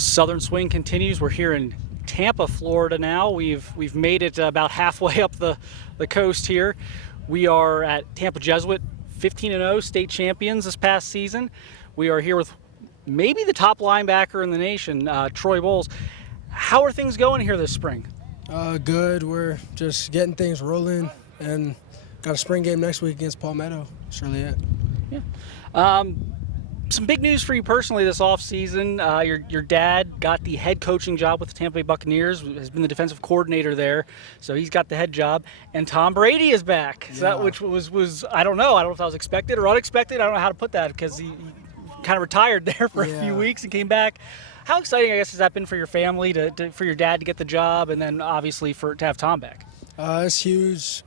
Southern Swing continues. We're here in Tampa, Florida now. We've made it about halfway up the coast here. We are at Tampa Jesuit, 15-0 state champions this past season. We are here with maybe the top linebacker in the nation, Troy Bowles. How are things going here this spring? Good. We're just getting things rolling and got a spring game next week against Palmetto. That's really it. Yeah. Some big news for you personally this offseason. Your dad got the head coaching job with the Tampa Bay Buccaneers, has been the defensive coordinator there, so he's got the head job. And Tom Brady is back, so that, which was I don't know if that was expected or unexpected. I don't know how to put that because he kind of retired there for a few weeks and came back. How exciting, I guess, has that been for your family, for your dad to get the job, and then obviously to have Tom back? It's huge.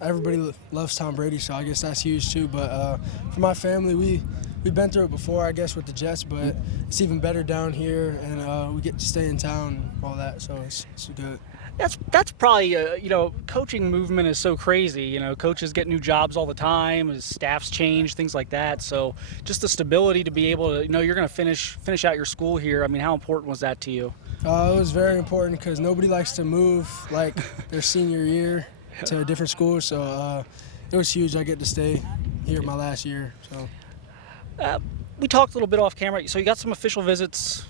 Everybody loves Tom Brady, so I guess that's huge too. But for my family, we've been through it before, I guess, with the Jets, but it's even better down here, and we get to stay in town and all that, so it's good. That's probably, coaching movement is so crazy. Coaches get new jobs all the time, as staffs change, things like that. So just the stability to be able to, you're going to finish out your school here. I mean, how important was that to you? It was very important because nobody likes to move like their senior year to a different school, so it was huge. I get to stay here my last year. So we talked a little bit off camera. So you got some official visits.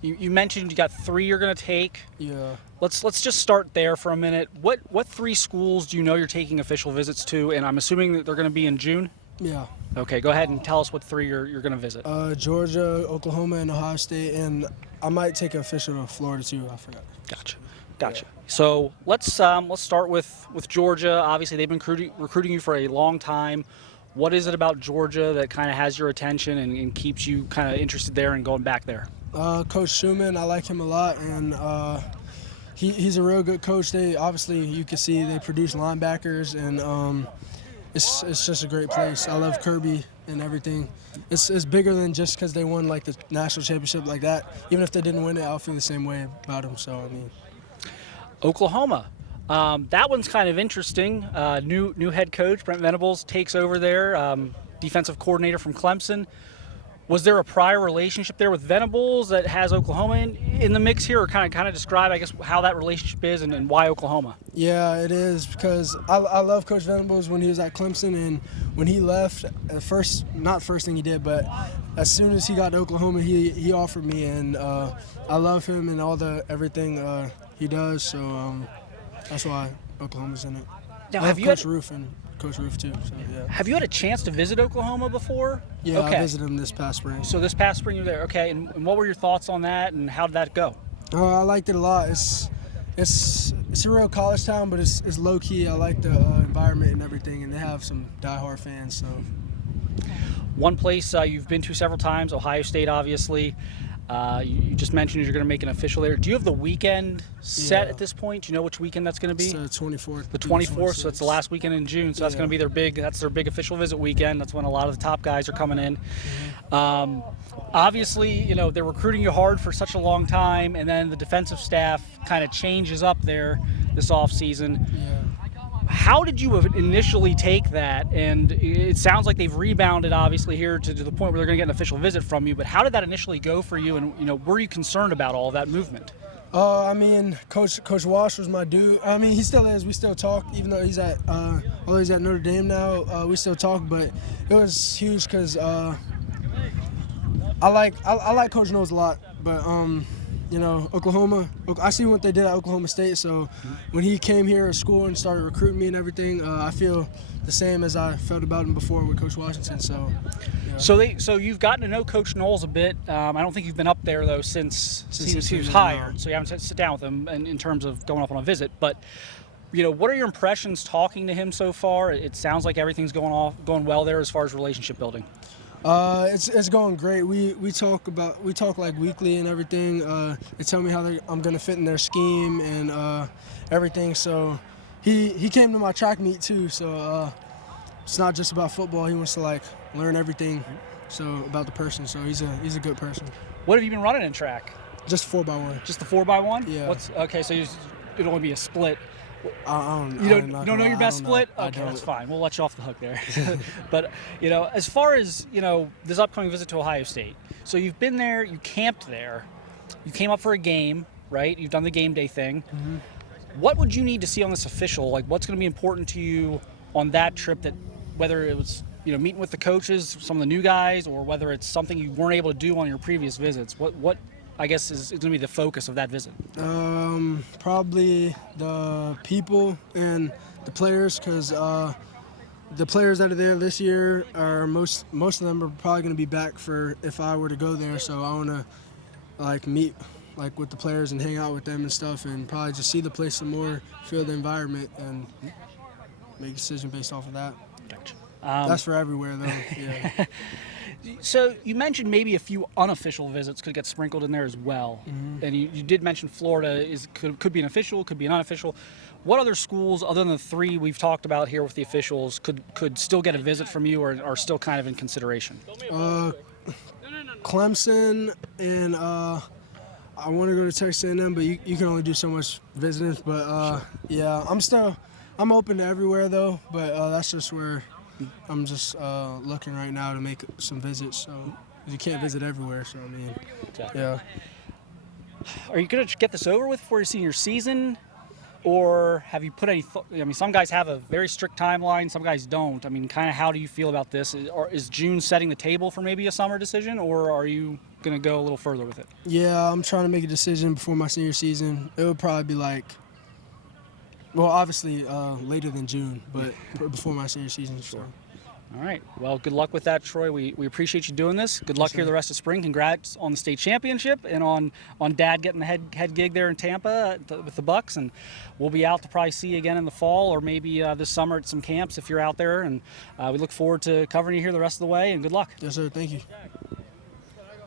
You mentioned you got 3 you're going to take. Yeah. Let's just start there for a minute. What 3 schools do you know you're taking official visits to? And I'm assuming that they're going to be in June? Yeah. Okay, go ahead and tell us what 3 you're going to visit. Georgia, Oklahoma, and Ohio State, and I might take an official to Florida too. I forgot. Gotcha. Yeah. So let's start with Georgia. Obviously, they've been recruiting you for a long time. What is it about Georgia that kind of has your attention and keeps you kind of interested there and going back there? Coach Schumann, I like him a lot, and he's a real good coach. Obviously, you can see they produce linebackers, and it's just a great place. I love Kirby and everything. It's bigger than just because they won like the national championship like that. Even if they didn't win it, I'll feel the same way about them. So I mean, Oklahoma. That one's kind of interesting. New head coach Brent Venables takes over there, defensive coordinator from Clemson. Was there a prior relationship there with Venables that has Oklahoma in the mix here, or kind of describe, I guess, how that relationship is and why Oklahoma? Yeah, it is because I love Coach Venables when he was at Clemson, and when he left, not first thing he did, but as soon as he got to Oklahoma, he offered me, and I love him and everything he does. So that's why Oklahoma's in it. Now, I love Coach Roof and Coach Roof too. So, yeah. Have you had a chance to visit Oklahoma before? Yeah, okay. I visited him this past spring. So this past spring you were there. Okay, and what were your thoughts on that, and how did that go? I liked it a lot. It's a real college town, but it's low key. I like the environment and everything, and they have some diehard fans. So one place you've been to several times, Ohio State, obviously. You just mentioned you're going to make an official there. Do you have the weekend set at this point? Do you know which weekend that's going to be? It's the 24th. The 24th, so it's the last weekend in June. So that's going to be their big official visit weekend. That's when a lot of the top guys are coming in. Mm-hmm. Obviously, they're recruiting you hard for such a long time, and then the defensive staff kind of changes up there this offseason. Yeah. How did you initially take that? And it sounds like they've rebounded, obviously, here to the point where they're going to get an official visit from you. But how did that initially go for you? And, were you concerned about all of that movement? I mean, Coach Walsh was my dude. I mean, he still is. We still talk, even though he's at Notre Dame now. We still talk, but it was huge because I like Coach Knowles a lot. But Oklahoma, I see what they did at Oklahoma State, so when he came here at school and started recruiting me and everything, I feel the same as I felt about him before with Coach Washington. So, yeah. So you've gotten to know Coach Knowles a bit. I don't think you've been up there, though, since he was hired, so you haven't sit down with him in terms of going up on a visit. But, what are your impressions talking to him so far? It sounds like everything's going well there as far as relationship building. It's going great. We talk like weekly and everything. They tell me how I'm gonna fit in their scheme and everything. So he came to my track meet too. So it's not just about football. He wants to learn everything. So about the person. So he's a good person. What have you been running in track? Just 4x1. Just the 4x1? Yeah. Okay? So it'll only be a split. You don't know your best split? Okay, that's fine. We'll let you off the hook there. But, as far as, this upcoming visit to Ohio State, So you've been there, you camped there, you came up for a game, right? You've done the game day thing. Mm-hmm. What would you need to see on this official? Like, what's going to be important to you on that trip, that whether it was, meeting with the coaches, some of the new guys, or whether it's something you weren't able to do on your previous visits? What I guess is going to be the focus of that visit? Probably the people and the players, because the players that are there this year are most of them are probably going to be back for if I were to go there. So I want to meet with the players and hang out with them and stuff, and probably just see the place some more, feel the environment, and make a decision based off of that. Gotcha. That's for everywhere though. Yeah. So you mentioned maybe a few unofficial visits could get sprinkled in there as well, and you did mention Florida could be an official, could be an unofficial. What other schools, other than the three we've talked about here with the officials, could still get a visit from you, or are still kind of in consideration? Clemson, and I want to go to Texas A&M, but you can only do so much visiting. But Sure. yeah, I'm open to everywhere though. But that's just where I'm just looking right now to make some visits. So you can't visit everywhere. So I mean, Exactly. yeah. Are you going to get this over with before your senior season? Or have you put any some guys have a very strict timeline, some guys don't. I mean, kind of how do you feel about this? Is June setting the table for maybe a summer decision, or are you going to go a little further with it? Yeah, I'm trying to make a decision before my senior season. It would probably be obviously later than June, but before my senior season. Sure. All right. Well, good luck with that, Troy. We appreciate you doing this. Good luck here the rest of spring. Congrats on the state championship and on Dad getting the head gig there in Tampa with the Bucs. And we'll be out to probably see you again in the fall, or maybe this summer at some camps if you're out there. And we look forward to covering you here the rest of the way. And good luck. Yes, sir. Thank you.